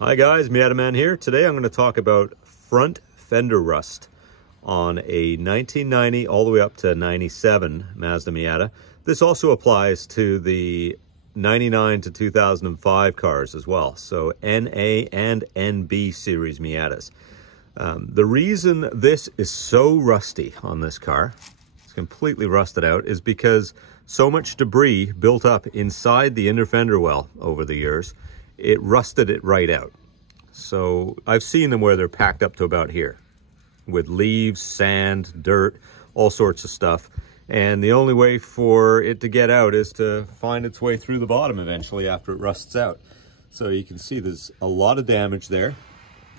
Hi guys, Miata Man here. Today I'm going to talk about front fender rust on a 1990 all the way up to 97 Mazda Miata. This also applies to the 99 to 2005 cars as well, so NA and NB series Miatas. The reason this is so rusty on this car, it's completely rusted out, is because so much debris built up inside the inner fender well over the years, it rusted it right out. So I've seen them where they're packed up to about here with leaves, sand, dirt, all sorts of stuff. And the only way for it to get out is to find its way through the bottom eventually after it rusts out. So you can see there's a lot of damage there.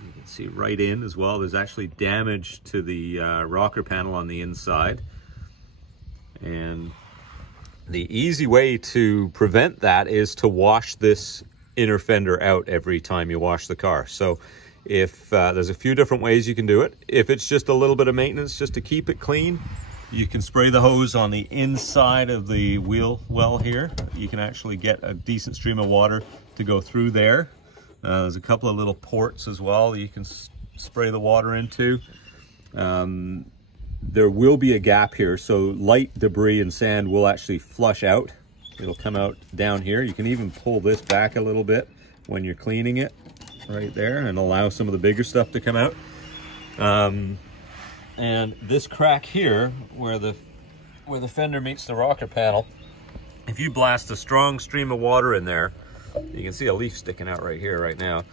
You can see right in as well. There's actually damage to the rocker panel on the inside. And the easy way to prevent that is to wash this inner fender out every time you wash the car. So if there's a few different ways you can do it. If it's just a little bit of maintenance just to keep it clean, you can spray the hose on the inside of the wheel well here. You can actually get a decent stream of water to go through there. There's a couple of little ports as well you can spray the water into. There will be a gap here, so light debris and sand will actually flush out. It'll come out down here. You can even pull this back a little bit when you're cleaning it right there and allow some of the bigger stuff to come out. And this crack here where the fender meets the rocker panel, if you blast a strong stream of water in there, you can see a leaf sticking out right here right now.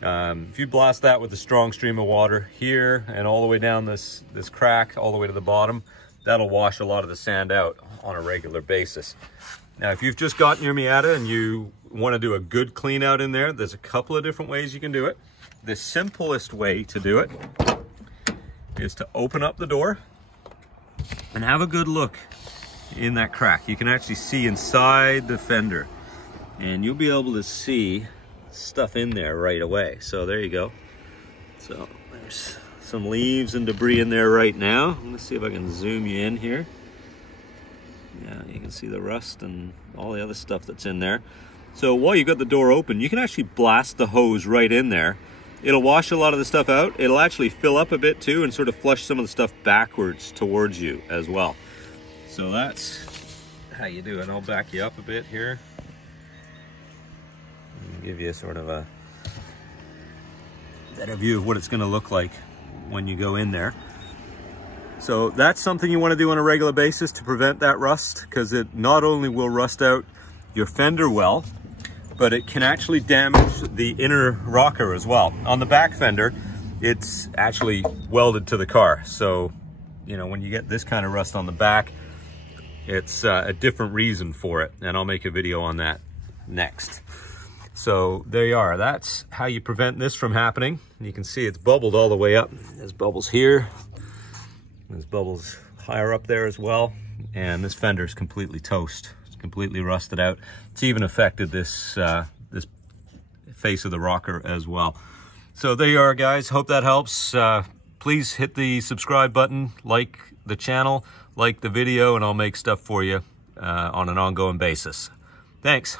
If you blast that with a strong stream of water here and all the way down this crack all the way to the bottom, that'll wash a lot of the sand out on a regular basis. Now, if you've just gotten your Miata and you want to do a good clean out in there, there's a couple of different ways you can do it. The simplest way to do it is to open up the door and have a good look in that crack. You can actually see inside the fender and you'll be able to see stuff in there right away. So there you go. So there's some leaves and debris in there right now. I'm gonna see if I can zoom you in here. Yeah, you can see the rust and all the other stuff that's in there. So while you've got the door open, you can actually blast the hose right in there. It'll wash a lot of the stuff out. It'll actually fill up a bit too and sort of flush some of the stuff backwards towards you as well. So that's how you do it. And I'll back you up a bit here. And give you sort of a better view of what it's going to look like when you go in there. So that's something you want to do on a regular basis to prevent that rust, because it not only will rust out your fender well, but it can actually damage the inner rocker as well. On the back fender, it's actually welded to the car. So, you know, when you get this kind of rust on the back, it's a different reason for it. And I'll make a video on that next. So there you are. That's how you prevent this from happening. You can see it's bubbled all the way up. There's bubbles here. There's bubbles higher up there as well. And this fender is completely toast. It's completely rusted out. It's even affected this, this face of the rocker as well. So there you are, guys. Hope that helps. Please hit the subscribe button, like the channel, like the video, and I'll make stuff for you on an ongoing basis. Thanks.